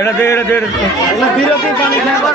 এটা দে এটা দে বিরতি পানি খাবার